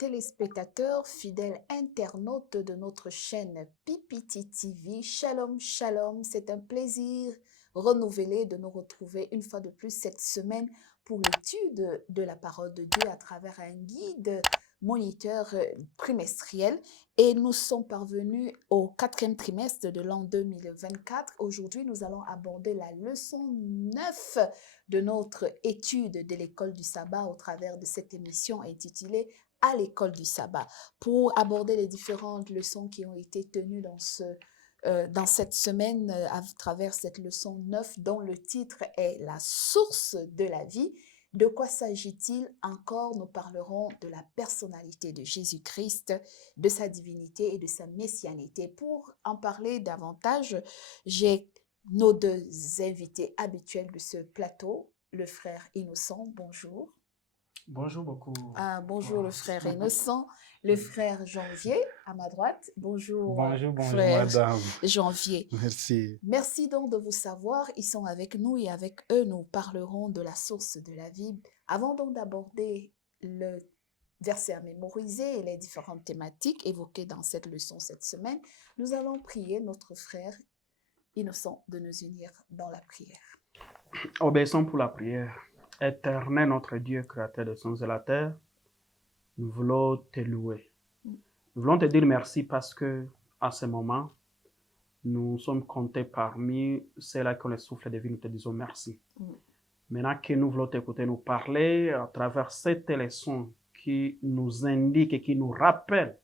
téléspectateurs, fidèles internautes de notre chaîne PPT TV. Shalom, shalom. C'est un plaisir renouvelé de nous retrouver une fois de plus cette semaine pour l'étude de la parole de Dieu à travers un guide moniteur trimestriel. Et nous sommes parvenus au 4e trimestre de l'an 2024. Aujourd'hui, nous allons aborder la leçon 9 de notre étude de l'école du sabbat au travers de cette émission intitulée à l'école du sabbat, pour aborder les différentes leçons qui ont été tenues dans cette semaine à travers cette leçon 9 dont le titre est La source de la vie. De quoi s'agit-il encore? Nous parlerons de la personnalité de Jésus-Christ, de sa divinité et de sa messianité. Pour en parler davantage, j'ai nos deux invités habituels de ce plateau, le frère Innocent, bonjour. Bonjour beaucoup. Bonjour le frère Innocent, le frère Janvier à ma droite. Bonjour, Bonjour, frère madame. Janvier. Merci. Merci donc de vous savoir. Ils sont avec nous et avec eux, nous parlerons de la source de la vie. Avant donc d'aborder le verset à mémoriser et les différentes thématiques évoquées dans cette leçon cette semaine, nous allons prier notre frère Innocent de nous unir dans la prière. Obéissons pour la prière. Éternel notre Dieu, créateur des cieux et de la terre, nous voulons te louer. Nous voulons te dire merci parce que, à ce moment, nous sommes comptés parmi ceux-là qui ont le souffle de vie. Nous te disons merci. Maintenant que nous voulons t'écouter nous parler à travers cette leçon qui nous indique et qui nous rappelle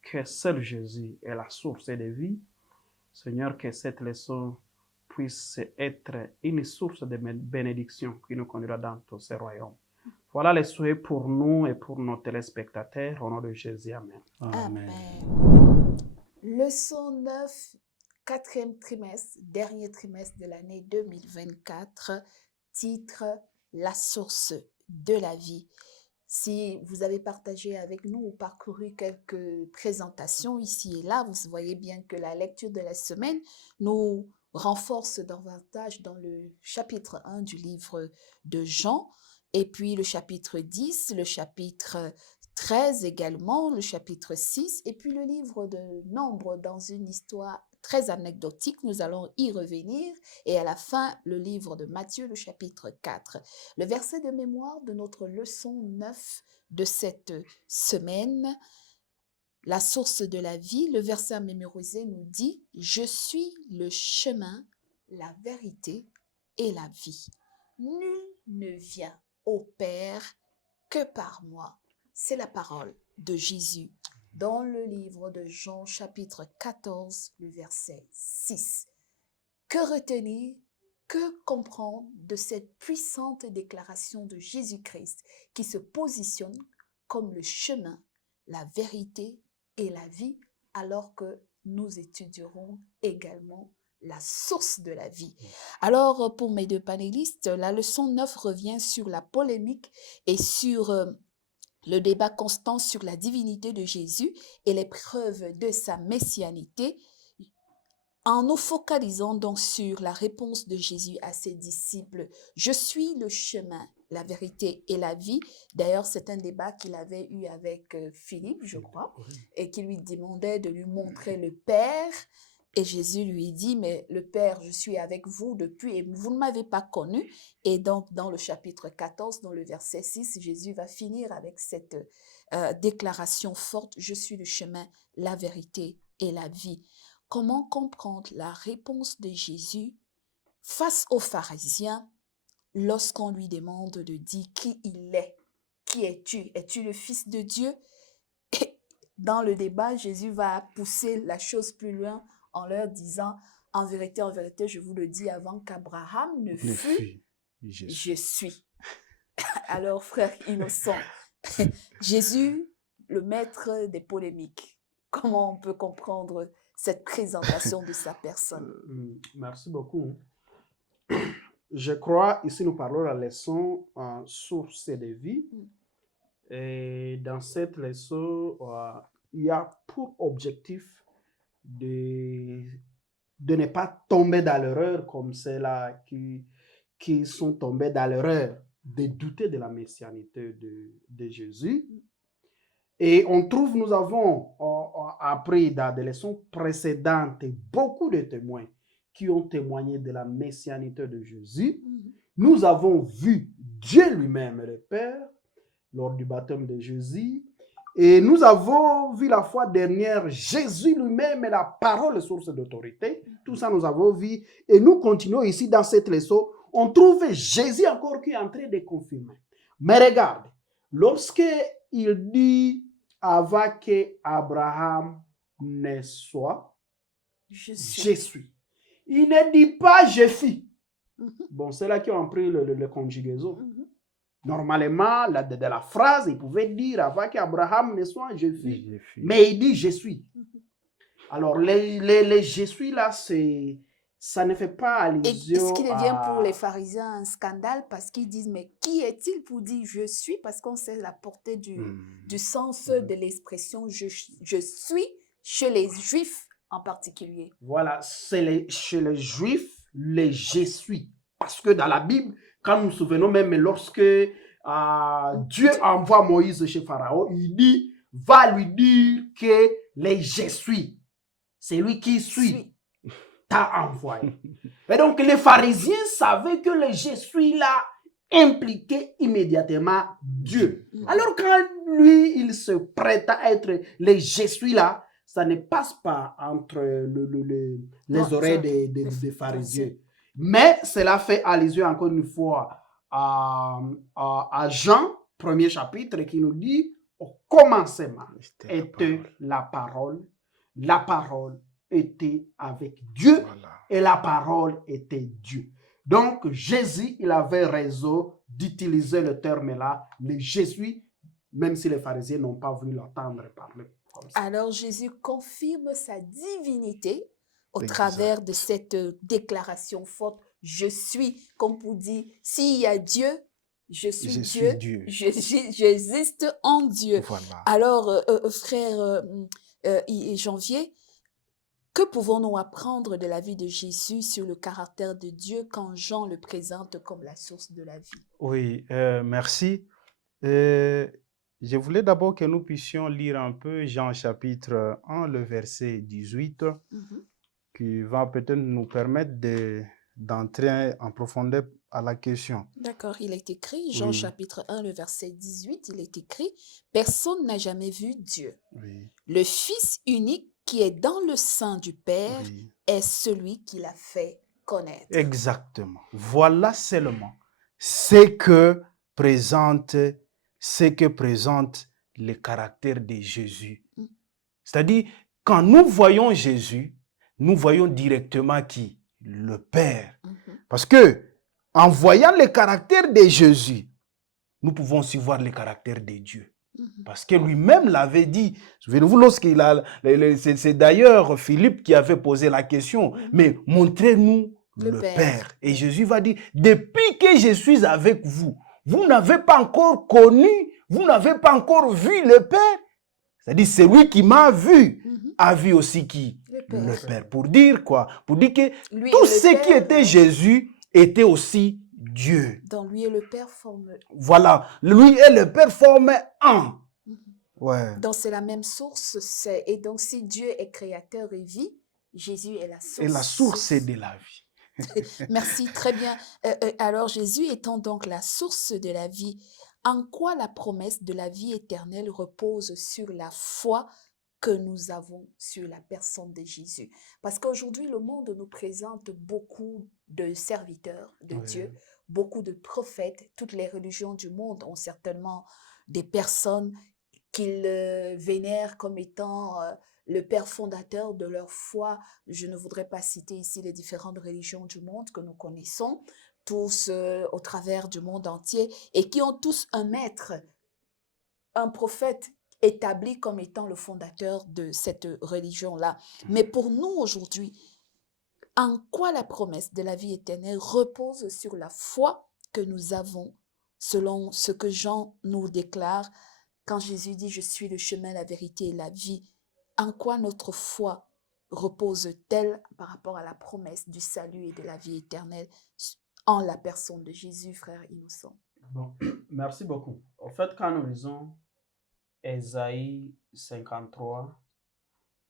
que seul Jésus est la source de vie, Seigneur, que cette leçon puisse être une source de bénédiction qui nous conduira dans tout ce royaume. Voilà les souhaits pour nous et pour nos téléspectateurs. Au nom de Jésus, Amen. Amen. Leçon 9, 4e trimestre, dernier trimestre de l'année 2024, titre La source de la vie. Si vous avez partagé avec nous ou parcouru quelques présentations ici et là, vous voyez bien que la lecture de la semaine nous renforce davantage dans le chapitre 1 du livre de Jean, et puis le chapitre 10, le chapitre 13 également, le chapitre 6, et puis le livre de Nombre dans une histoire très anecdotique. Nous allons y revenir. Et à la fin, le livre de Matthieu, le chapitre 4. Le verset de mémoire de notre leçon 9 de cette semaine, la source de la vie, le verset à mémoriser nous dit « Je suis le chemin, la vérité et la vie. Nul ne vient au Père que par moi. » C'est la parole de Jésus dans le livre de Jean, chapitre 14, le verset 6. Que retenir, que comprendre de cette puissante déclaration de Jésus-Christ qui se positionne comme le chemin, la vérité et la vie, alors que nous étudierons également la source de la vie. Alors, pour mes deux panélistes, la leçon 9 revient sur la polémique et sur le débat constant sur la divinité de Jésus et les preuves de sa messianité, en nous focalisant donc sur la réponse de Jésus à ses disciples. Je suis le chemin, la vérité et la vie. D'ailleurs, c'est un débat qu'il avait eu avec Philippe, je crois, et qui lui demandait de lui montrer le Père. Et Jésus lui dit, mais le Père, je suis avec vous depuis et vous ne m'avez pas connu. Et donc, dans le chapitre 14, dans le verset 6, Jésus va finir avec cette déclaration forte, je suis le chemin, la vérité et la vie. Comment comprendre la réponse de Jésus face aux pharisiens lorsqu'on lui demande de dire qui il est? Qui es-tu? Es-tu le Fils de Dieu? Et dans le débat, Jésus va pousser la chose plus loin en leur disant, en vérité, je vous le dis, avant qu'Abraham ne fût, je suis. Alors, frère Innocent, Jésus, le maître des polémiques, comment on peut comprendre cette présentation de sa personne? Merci beaucoup. Je crois, ici nous parlons de la leçon source de vie. Et dans cette leçon, il y a pour objectif de ne pas tomber dans l'erreur comme ceux-là qui sont tombés dans l'erreur de douter de la messianité de Jésus. Et on trouve, nous avons appris dans des leçons précédentes beaucoup de témoins qui ont témoigné de la messianité de Jésus. Nous avons vu Dieu lui-même, le Père, lors du baptême de Jésus. Et nous avons vu la fois dernière Jésus lui-même et la parole source d'autorité. Tout ça, nous avons vu. Et nous continuons ici dans cette leçon. On trouve Jésus encore qui est en train de confirmer. Mais regarde, lorsque il dit avant qu'Abraham ne soit, je suis. Il ne dit pas je suis. Bon, c'est là qu'ils ont pris le conjugaison. Normalement, de la phrase, il pouvait dire avant qu'Abraham ne soit, je suis. Mais il dit je suis. Alors, les je suis là, ça ne fait pas allusion. Et ce qui devient pour les pharisiens un scandale parce qu'ils disent mais qui est-il pour dire je suis, parce qu'on sait la portée du sens de l'expression je suis chez les Juifs en particulier. Voilà, c'est chez les Juifs, les je suis. Parce que dans la Bible, quand nous nous souvenons même lorsque Dieu envoie Moïse chez Pharaon, il dit, va lui dire que les je suis, c'est lui qui suit, t'a envoyé. Et donc les pharisiens savaient que le je suis là impliquait immédiatement Dieu. Alors quand lui, il se prête à être le je suis là, ça ne passe pas entre les oreilles des pharisiens. Mais cela fait allusion encore une fois à Jean, premier chapitre, qui nous dit au commencement était la parole était avec Dieu, et la parole était Dieu. Donc Jésus, il avait raison d'utiliser le terme là, le je suis, même si les pharisiens n'ont pas voulu l'entendre parler comme ça. Alors Jésus confirme sa divinité au travers de cette déclaration forte, je suis, comme pour dire, s'il y a Dieu, je suis Dieu. J'existe en Dieu. Voilà. Alors, frère Janvier, que pouvons-nous apprendre de la vie de Jésus sur le caractère de Dieu quand Jean le présente comme la source de la vie? Oui, merci. Je voulais d'abord que nous puissions lire un peu Jean chapitre 1, le verset 18, qui va peut-être nous permettre d'entrer en profondeur à la question. D'accord, il est écrit, Jean chapitre 1, le verset 18, il est écrit, « Personne n'a jamais vu Dieu. Le Fils unique qui est dans le sein du Père est celui qui l'a fait connaître. » Exactement. Voilà seulement ce que présente le caractère de Jésus. C'est-à-dire, quand nous voyons Jésus, nous voyons directement qui? Le Père. Parce que, en voyant le caractère de Jésus, nous pouvons aussi voir le caractère de Dieu. Parce que lui-même l'avait dit. Souvenez-vous, lorsqu'il a... C'est d'ailleurs Philippe qui avait posé la question. Mais montrez-nous le Père. Et Jésus va dire, depuis que je suis avec vous, vous n'avez pas encore connu, vous n'avez pas encore vu le Père. C'est-à-dire, celui qui m'a vu a vu aussi qui? Le Père. Pour dire quoi? Pour dire que lui, tout ce qui était Jésus était aussi Dieu. Donc lui et le Père forment. Voilà, lui et le Père forment un. Ouais. Donc c'est la même source. Et donc si Dieu est créateur et vie, Jésus est la source. Et la source de la vie. Merci, très bien. Alors Jésus étant donc la source de la vie, en quoi la promesse de la vie éternelle repose sur la foi que nous avons sur la personne de Jésus? Parce qu'aujourd'hui, le monde nous présente beaucoup de serviteurs de Dieu, beaucoup de prophètes. Toutes les religions du monde ont certainement des personnes qu'ils vénèrent comme étant le père fondateur de leur foi. Je ne voudrais pas citer ici les différentes religions du monde que nous connaissons, tous au travers du monde entier, et qui ont tous un maître, un prophète établi comme étant le fondateur de cette religion-là. Mais pour nous aujourd'hui, en quoi la promesse de la vie éternelle repose sur la foi que nous avons, selon ce que Jean nous déclare, quand Jésus dit « Je suis le chemin, la vérité et la vie », en quoi notre foi repose-t-elle par rapport à la promesse du salut et de la vie éternelle en la personne de Jésus, frère innocent? Bon, merci beaucoup. En fait, quand nous lisons Ésaïe 53,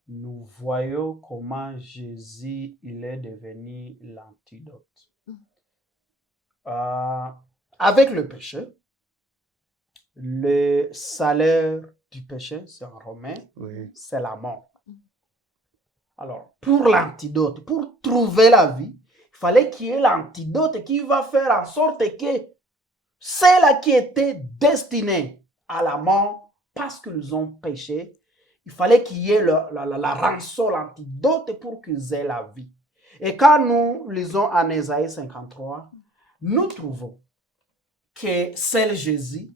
nous voyons comment Jésus il est devenu l'antidote. Avec le péché, le salaire du péché, c'est en romain, Oui. c'est la mort. Alors, pour l'antidote, pour trouver la vie, il fallait qu'il y ait l'antidote qui va faire en sorte que ceux-là qui étaient destinés à la mort parce qu'ils ont péché, il fallait qu'il y ait la rançon, l'antidote pour qu'ils aient la vie. Et quand nous lisons en Ésaïe 53, nous trouvons que seul Jésus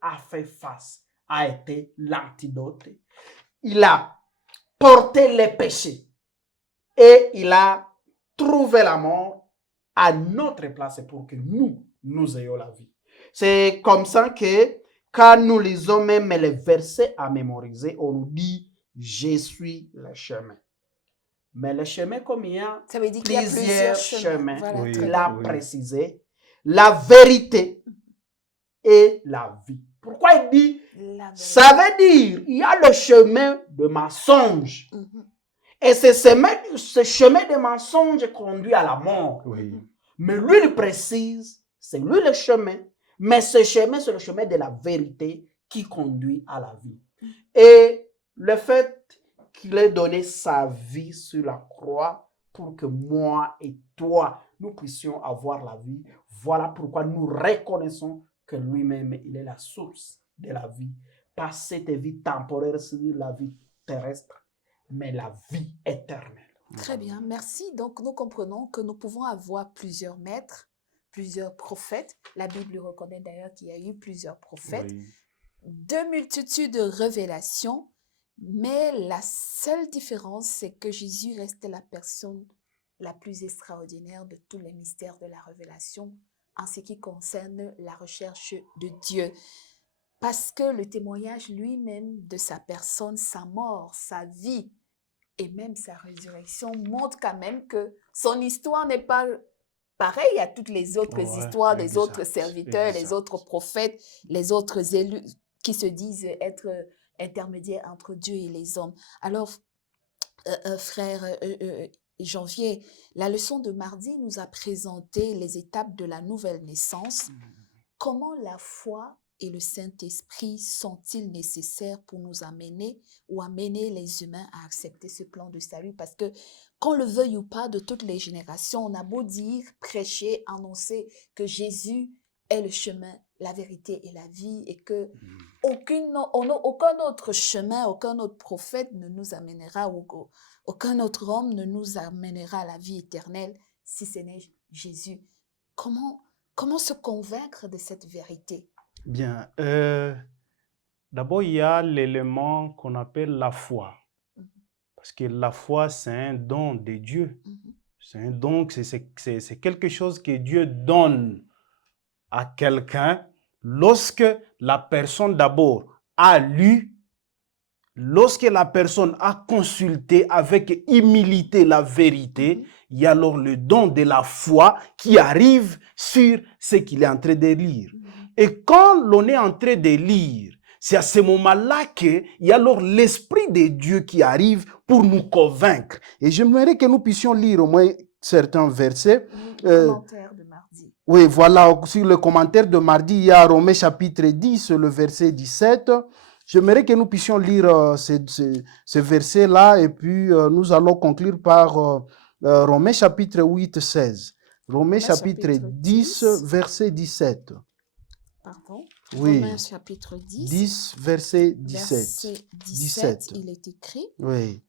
a fait face, a été l'antidote. Il a porté les péchés et il a trouvé la mort à notre place pour que nous ayons la vie. C'est comme ça que quand nous lisons même les versets à mémoriser, on nous dit « Je suis le chemin ». Mais le chemin, comme il y a Ça veut dire qu'il y a plusieurs plusieurs chemins. chemins, Voilà, Oui. très il bien. a Oui. précisé la vérité et la vie. Pourquoi il dit La vérité. ça veut dire il y a le chemin de mensonge. Mhm. Et ce chemin de mensonge conduit à la mort. Oui. Mais lui, il précise, c'est lui le chemin. Mais ce chemin, c'est le chemin de la vérité qui conduit à la vie. Et le fait qu'il ait donné sa vie sur la croix pour que moi et toi, nous puissions avoir la vie, voilà pourquoi nous reconnaissons que lui-même, il est la source de la vie. Pas cette vie temporaire sur la vie terrestre, mais la vie éternelle. Très bien, merci. Donc, nous comprenons que nous pouvons avoir plusieurs maîtres, plusieurs prophètes. La Bible reconnaît d'ailleurs qu'il y a eu plusieurs prophètes, Oui. de multitudes de révélations, mais la seule différence, c'est que Jésus reste la personne la plus extraordinaire de tous les mystères de la révélation en ce qui concerne la recherche de Dieu. Parce que le témoignage lui-même de sa personne, sa mort, sa vie et même sa résurrection montre quand même que son histoire n'est pas pareille à toutes les autres Ouais, histoires des exact, autres serviteurs, les exact. autres prophètes, les autres élus qui se disent être intermédiaires entre Dieu et les hommes. Alors, frère Janvier, la leçon de mardi nous a présenté les étapes de la nouvelle naissance. Comment la foi et le Saint-Esprit sont-ils nécessaires pour nous amener ou amener les humains à accepter ce plan de salut? Parce que, qu'on le veuille ou pas, de toutes les générations, on a beau dire, prêcher, annoncer que Jésus est le chemin, la vérité et la vie et que aucun autre chemin, aucun autre prophète ne nous amènera, ou aucun autre homme ne nous amènera à la vie éternelle si ce n'est Jésus. Comment se convaincre de cette vérité? Bien. D'abord, il y a l'élément qu'on appelle la foi. Parce que la foi, c'est un don de Dieu. C'est un don, c'est quelque chose que Dieu donne à quelqu'un lorsque la personne d'abord a lu, lorsque la personne a consulté avec humilité la vérité, il y a alors le don de la foi qui arrive sur ce qu'il est en train de lire. Et quand l'on est en train de lire, c'est à ce moment-là qu'il y a alors l'Esprit de Dieu qui arrive pour nous convaincre. Et j'aimerais que nous puissions lire au moins certains versets. Commentaire de mardi. Oui, voilà, sur le commentaire de mardi, il y a Romains chapitre 10, le verset 17. J'aimerais que nous puissions lire ce verset-là et puis nous allons conclure par Romains chapitre 8, 16. Romains chapitre 10, verset 17. Pardon. Oui. Romains chapitre 10. 10, verset 17. Verset 17, il est écrit. Oui.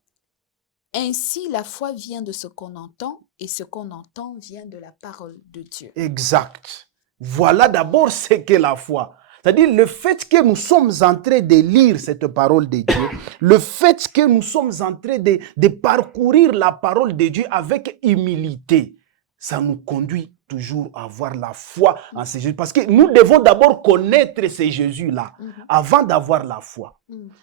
Ainsi, la foi vient de ce qu'on entend et ce qu'on entend vient de la parole de Dieu. Exact. Voilà d'abord ce qu'est la foi. C'est-à-dire le fait que nous sommes en train de lire cette parole de Dieu, le fait que nous sommes en train de parcourir la parole de Dieu avec humilité, ça nous conduit toujours à avoir la foi en ce Jésus. Parce que nous devons d'abord connaître ce Jésus-là avant d'avoir la foi.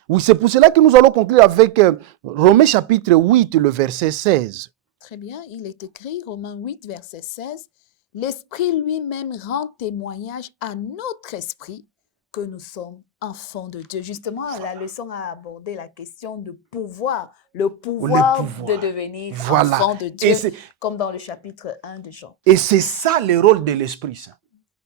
Oui, c'est pour cela que nous allons conclure avec Romains chapitre 8, le verset 16. Très bien, il est écrit, Romains 8, verset 16, « L'Esprit lui-même rend témoignage à notre esprit que nous sommes enfants de Dieu. Justement, la leçon a abordé la question de pouvoir, le pouvoir de devenir Voilà. enfant de Dieu, comme dans le chapitre 1 de Jean. Et c'est ça le rôle de l'Esprit Saint.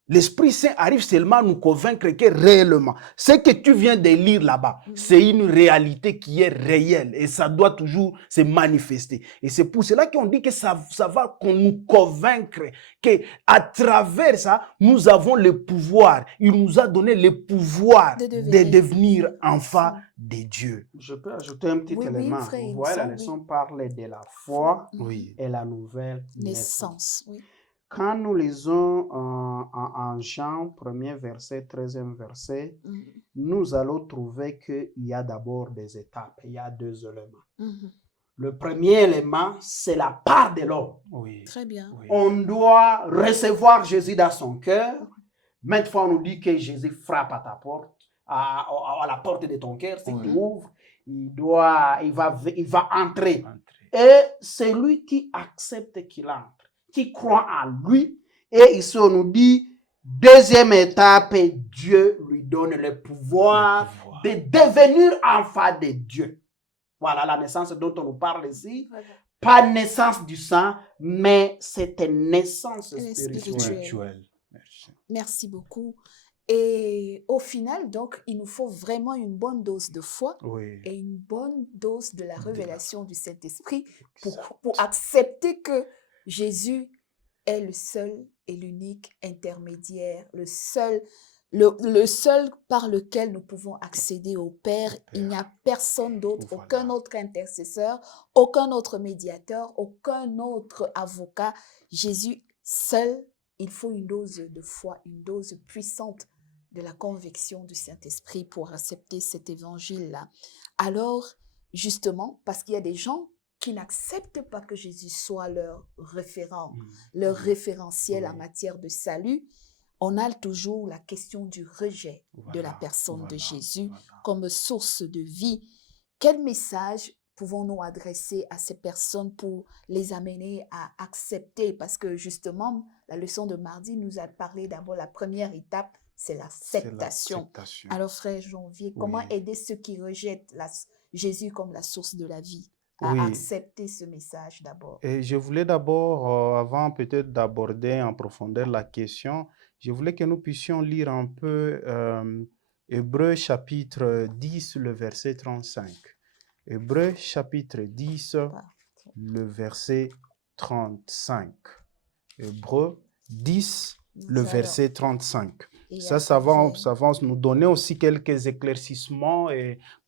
L'Esprit Saint arrive seulement à nous convaincre que réellement, ce que tu viens de lire là-bas, c'est une réalité qui est réelle et ça doit toujours se manifester. Et c'est pour cela qu'on dit que ça va nous convaincre qu'à travers ça, nous avons le pouvoir. Il nous a donné le pouvoir de devenir enfants de Dieu. Je peux ajouter un petit élément. frère, Vous voyez, la leçon parle de la foi et la nouvelle naissance. Oui. Quand nous lisons en Jean, 1er verset, 13e verset, nous allons trouver qu'il y a d'abord des étapes. Il y a 2 éléments. Le premier élément, c'est la part de l'homme. Très bien. On doit recevoir Jésus dans son cœur. Maintes fois, on nous dit que Jésus frappe à ta porte, à la porte de ton cœur. Si tu ouvres, il va entrer. Et c'est lui qui accepte qu'il entre, qui croit en lui. Et ici, on nous dit, deuxième étape, Dieu lui donne le pouvoir de devenir enfant de Dieu. Voilà la naissance dont on nous parle ici. Voilà. Pas naissance du sang, mais c'est une naissance spirituelle. Merci beaucoup. Et au final, donc, il nous faut vraiment une bonne dose de foi et une bonne dose de la révélation du Saint-Esprit pour accepter que Jésus est le seul et l'unique intermédiaire, le seul par lequel nous pouvons accéder au Père. Il n'y a personne d'autre, aucun autre intercesseur, aucun autre médiateur, aucun autre avocat. Jésus seul, il faut une dose de foi, une dose puissante de la conviction du Saint-Esprit pour accepter cet évangile-là. Alors, justement, parce qu'il y a des gens qui n'acceptent pas que Jésus soit leur référent, leur référentiel en matière de salut, on a toujours la question du rejet de la personne de Jésus comme source de vie. Quel message pouvons-nous adresser à ces personnes pour les amener à accepter? Parce que justement, la leçon de mardi nous a parlé d'abord, la première étape, c'est l'acceptation. Alors, frère Janvier, comment aider ceux qui rejettent Jésus comme la source de la vie à accepter ce message d'abord? Et je voulais d'abord, avant peut-être d'aborder en profondeur la question, je voulais que nous puissions lire un peu Hébreux chapitre 10, le verset 35. Hébreux chapitre 10, le verset 35. Hébreux 10, le verset 35. Ça va nous donner aussi quelques éclaircissements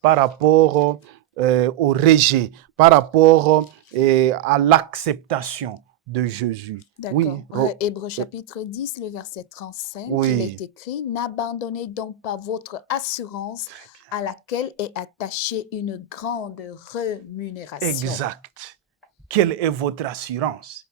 par rapport au rejet, par rapport à l'acceptation de Jésus. D'accord. Hébreux chapitre 10, le verset 35, il est écrit « N'abandonnez donc pas votre assurance à laquelle est attachée une grande rémunération. » Exact. Quelle est votre assurance?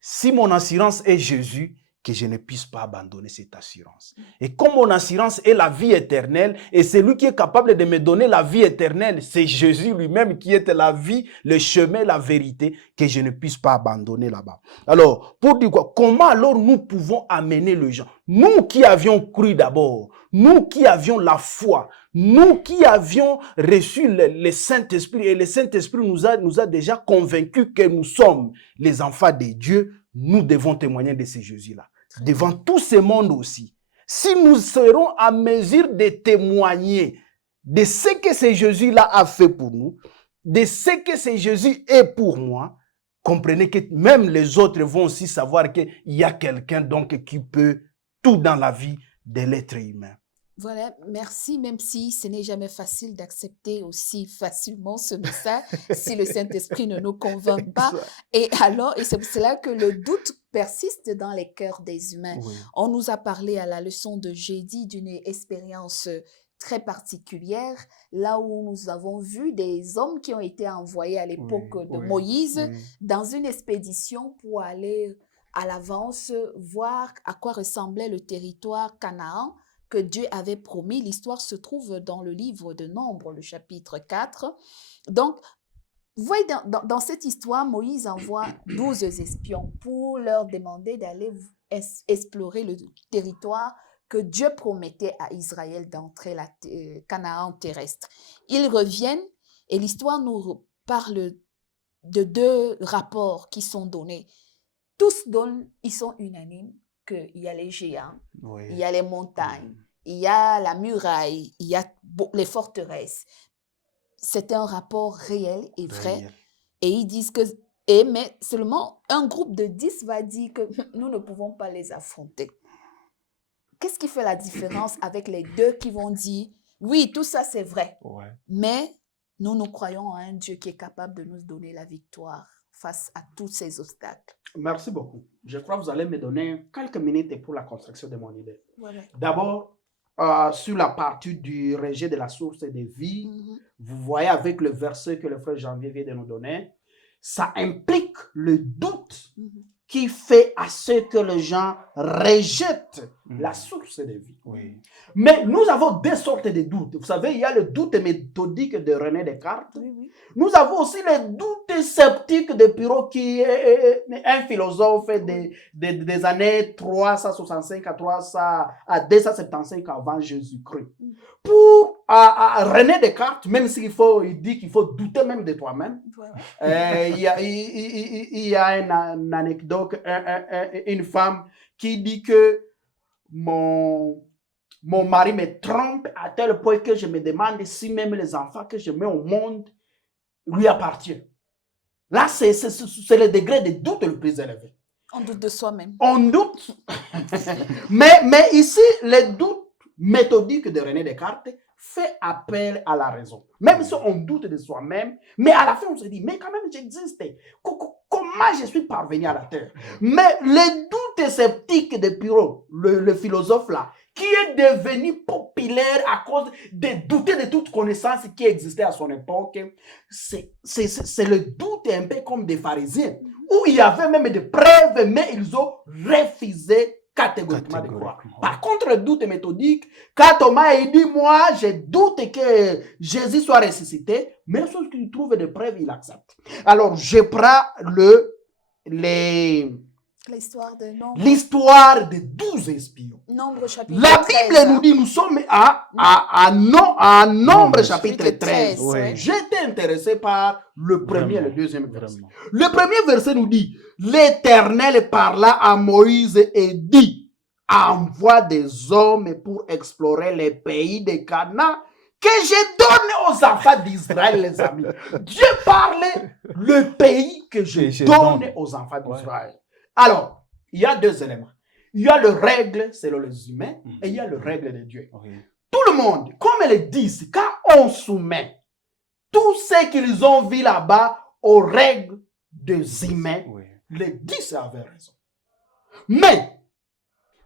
Si mon assurance est Jésus, que je ne puisse pas abandonner cette assurance. Et comme mon assurance est la vie éternelle, et c'est lui qui est capable de me donner la vie éternelle, c'est Jésus lui-même qui est la vie, le chemin, la vérité, que je ne puisse pas abandonner là-bas. Alors, pour dire quoi? Comment alors nous pouvons amener les gens? Nous qui avions cru d'abord, nous qui avions la foi, nous qui avions reçu le Saint-Esprit, et le Saint-Esprit nous a déjà convaincus que nous sommes les enfants de Dieu, nous devons témoigner de ce Jésus-là. Devant tout ce monde aussi. Si nous serons à mesure de témoigner de ce que ce Jésus-là a fait pour nous, de ce que ce Jésus est pour moi, comprenez que même les autres vont aussi savoir qu'il y a quelqu'un donc qui peut tout dans la vie de l'être humain. Voilà, merci, même si ce n'est jamais facile d'accepter aussi facilement ce message si le Saint-Esprit ne nous convainc pas. Et c'est pour cela que le doute persiste dans les cœurs des humains. On nous a parlé à la leçon de jeudi d'une expérience très particulière, là où nous avons vu des hommes qui ont été envoyés à l'époque de Moïse dans une expédition pour aller à l'avance voir à quoi ressemblait le territoire Canaan que Dieu avait promis. L'histoire se trouve dans le livre de Nombres, le chapitre 4. Donc, vous voyez, dans cette histoire, Moïse envoie 12 espions pour leur demander d'aller explorer le territoire que Dieu promettait à Israël d'entrer la Canaan terrestre. Ils reviennent et l'histoire nous parle de 2 rapports qui sont donnés. Tous ils sont unanimes qu'il y a les géants, Oui. il y a les montagnes, il y a la muraille, il y a les forteresses. C'est un rapport réel et vrai. Réel. Et ils disent que, mais seulement un groupe de 10 va dire que nous ne pouvons pas les affronter. Qu'est-ce qui fait la différence avec les 2 qui vont dire, oui, tout ça c'est vrai, Ouais. mais nous croyons en un Dieu qui est capable de nous donner la victoire face à tous ces obstacles. Merci beaucoup. Je crois que vous allez me donner quelques minutes pour la construction de mon idée. Voilà. D'abord, sur la partie du rejet de la source de vie, Mhm. vous voyez avec le verset que le frère Janvier vient de nous donner, ça implique le doute Mhm. qui fait à ce que les gens rejettent la source de vie. Oui. Mais nous avons 2 sortes de doutes. Vous savez, il y a le doute méthodique de René Descartes. Oui, oui. Nous avons aussi le doute sceptique de Pyrrho, qui est un philosophe des années 365 à 275 avant Jésus-Christ. Pour René Descartes, même s'il dit qu'il faut douter même de toi-même, Voilà. il y a une anecdote, une femme qui dit que mon mari me trompe à tel point que je me demande si même les enfants que je mets au monde lui appartiennent. Là, c'est le degré de doute le plus élevé. On doute de soi-même. On doute. mais ici, le doute méthodique de René Descartes fait appel à la raison. Même si on doute de soi-même, mais à la fin, on se dit, mais quand même, j'existe. Comment je suis parvenu à la terre? Mais le doute sceptique de Pyrrho, le philosophe là, qui est devenu populaire à cause de douter de toute connaissance qui existait à son époque, c'est le doute un peu comme des pharisiens, où il y avait même des preuves, mais ils ont refusé catégoriquement de croire. Par contre, le doute méthodique, quand Thomas il dit, moi, je doute que Jésus soit ressuscité, mais lorsqu'il qu'il trouve des preuves, il accepte. Alors, je prends l'histoire des 12 espions. Nombre chapitre La 13, Bible nous dit, nous sommes à Nombre chapitre 13. Oui. J'étais intéressé par le premier et le deuxième verset. Vraiment. Le premier verset nous dit, l'Éternel parla à Moïse et dit, envoie des hommes pour explorer les pays de Canaan que je donne aux enfants d'Israël, les amis. Dieu parle le pays que je donne aux enfants d'Israël. Ouais. Alors, il y a 2 éléments. Il y a le règle selon les humains et il y a le règle de Dieu. Okay. Tout le monde, comme les 10, quand on soumet tout ce qu'ils ont vu là-bas aux règles des humains, les 10 avaient raison. Mais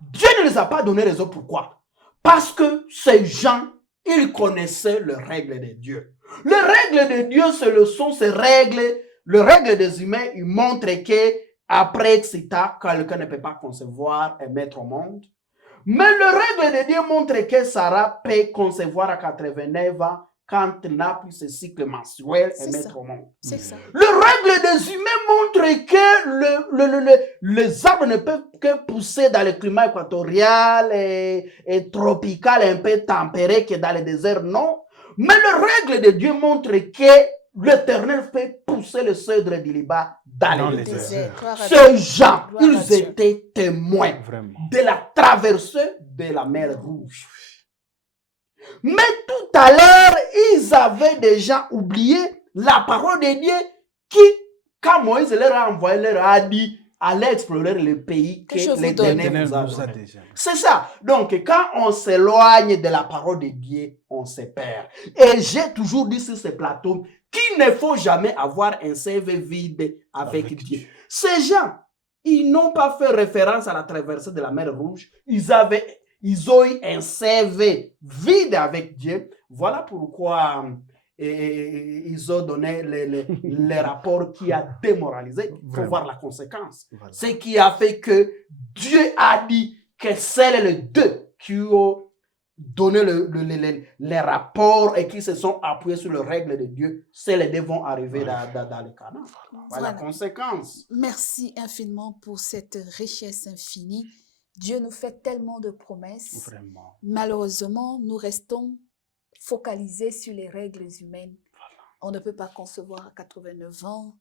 Dieu ne les a pas donné raison. Pourquoi? Parce que ces gens, ils connaissaient les règles de Dieu. Les règles de Dieu, ce sont ces règles. Les règles des humains, ils montrent que après etc., quelqu'un ne peut pas concevoir et mettre au monde. Mais les règles de Dieu montrent que Sarah peut concevoir à 89 ans quand elle n'a plus ce cycle mensuel et mettre au monde. C'est ça. Les règles des humains montrent que les arbres ne peuvent que pousser dans le climat équatorial et tropical, un peu tempéré que dans le désert, non. Mais les règles de Dieu montrent que l'Éternel fait pousser le cèdre du Liban dans le désert. Ces gens, ils étaient témoins de la traversée de la mer Rouge. Mais tout à l'heure, ils avaient déjà oublié la parole de Dieu qui, quand Moïse leur a envoyé, leur a dit, allez explorer le pays que l'Éternel vous a donné. C'est ça. Donc, quand on s'éloigne de la parole de Dieu, on se perd. Et j'ai toujours dit sur ce plateau qu'il ne faut jamais avoir un CV vide avec Dieu. Ces gens, ils n'ont pas fait référence à la traversée de la mer Rouge. Ils ont eu un CV vide avec Dieu. Voilà pourquoi ils ont donné les rapports qui a démoralisé. Il faut voir la conséquence. Voilà. Ce qui a fait que Dieu a dit que c'est les 2 qui ont donné les rapports et qui se sont appuyés sur les règles de Dieu. C'est les 2 vont arriver dans le Canaan. Voilà la conséquence. Merci infiniment pour cette richesse infinie Dieu nous fait tellement de promesses. Vraiment. Malheureusement, nous restons focalisés sur les règles humaines. On ne peut pas concevoir à 89 ans.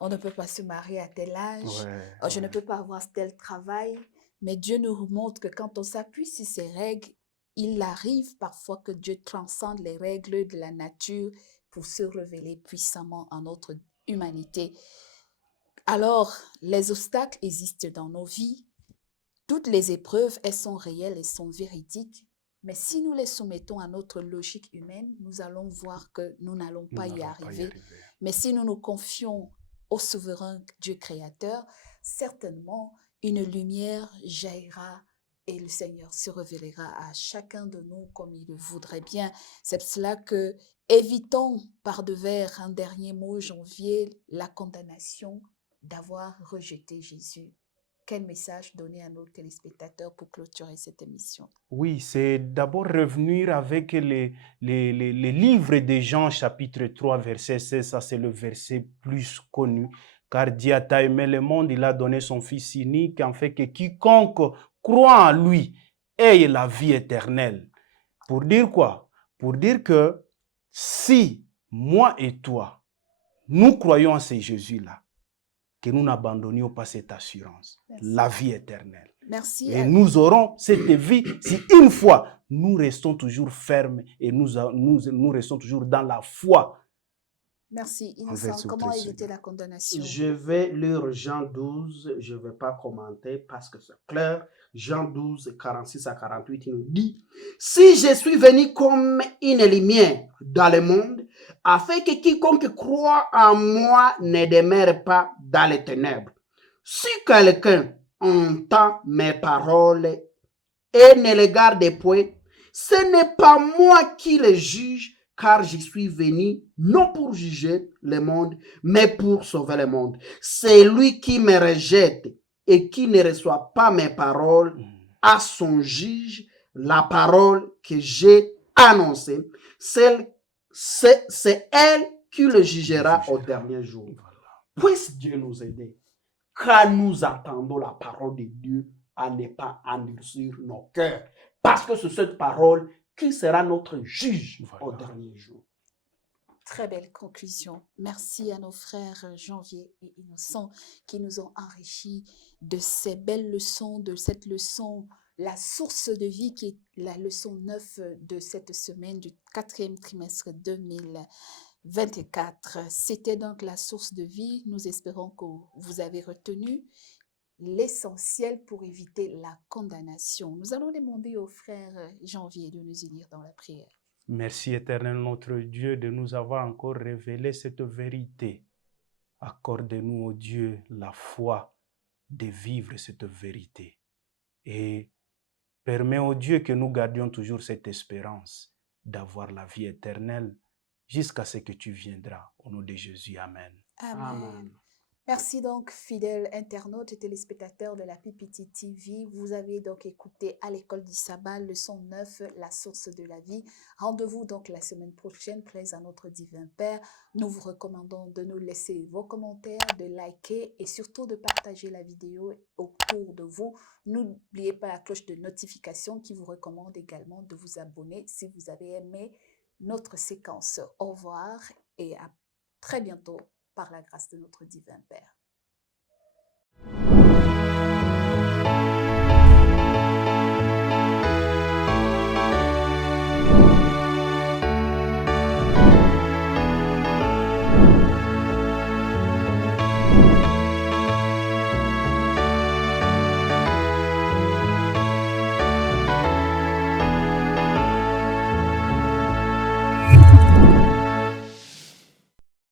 On ne peut pas se marier à tel âge. Ouais, Je ne ouais. peux pas avoir tel travail. Mais Dieu nous montre que quand on s'appuie sur ces règles, il arrive parfois que Dieu transcende les règles de la nature pour se révéler puissamment en notre humanité. Alors, les obstacles existent dans nos vies. Toutes les épreuves, elles sont réelles, elles sont véridiques. Mais si nous les soumettons à notre logique humaine, nous allons voir que nous n'allons Nous pas y n'allons pas y arriver. arriver. Mais si nous nous confions au souverain Dieu créateur, certainement une lumière jaillira et le Seigneur se révélera à chacun de nous comme il le voudrait bien. C'est pour cela que évitons par devers un dernier mot, janvier, la condamnation d'avoir rejeté Jésus. Quel message donner à nos téléspectateurs pour clôturer cette émission? Oui, c'est d'abord revenir avec les livres de Jean, chapitre 3, verset 16. Ça, c'est le verset plus connu. Car Dieu a aimé le monde, il a donné son Fils unique, en fait que quiconque croit en lui ait la vie éternelle. Pour dire quoi? Pour dire que si moi et toi, nous croyons en ce Jésus-là, que nous n'abandonnions pas cette assurance, Merci. la vie éternelle. Merci. Et nous aurons cette vie si une fois nous restons toujours fermes et nous restons toujours dans la foi. Merci. Envers Innocent, ce comment précieux éviter Dieu. la condamnation? Je vais lire Jean 12, je ne vais pas commenter parce que c'est clair. Jean 12, 46 à 48, il nous dit, si je suis venu comme une lumière dans le monde, afin que quiconque croit en moi ne demeure pas dans les ténèbres. Si quelqu'un entend mes paroles et ne les garde point, ce n'est pas moi qui les juge, car je suis venu non pour juger le monde, mais pour sauver le monde. C'est lui qui me rejette et qui ne reçoit pas mes paroles à son juge, la parole que j'ai annoncée, c'est elle qui le jugera au dernier jour. Puisse Dieu nous aider, car nous attendons la parole de Dieu à ne pas endurcir nos cœurs, parce que c'est cette parole qui sera notre juge au dernier jour. Très belle conclusion. Merci à nos frères Janvier et Innocent qui nous ont enrichis de ces belles leçons, de cette leçon, la source de vie qui est la leçon 9 de cette semaine du 4e trimestre 2024. C'était donc la source de vie. Nous espérons que vous avez retenu l'essentiel pour éviter la condamnation. Nous allons demander au frère Janvier de nous unir dans la prière. Merci éternel notre Dieu de nous avoir encore révélé cette vérité. Accorde-nous, ô Dieu, la foi de vivre cette vérité. Et permets, ô Dieu, que nous gardions toujours cette espérance d'avoir la vie éternelle jusqu'à ce que tu viendras. Au nom de Jésus, Amen. Amen. Amen. Merci donc, fidèles internautes et téléspectateurs de la PPT TV. Vous avez donc écouté à l'école du sabbat, leçon 9, la source de la vie. Rendez-vous donc la semaine prochaine, plaise à notre divin Père. Nous vous recommandons de nous laisser vos commentaires, de liker et surtout de partager la vidéo autour de vous. N'oubliez pas la cloche de notification qui vous recommande également de vous abonner si vous avez aimé notre séquence. Au revoir et à très bientôt par la grâce de notre divin Père.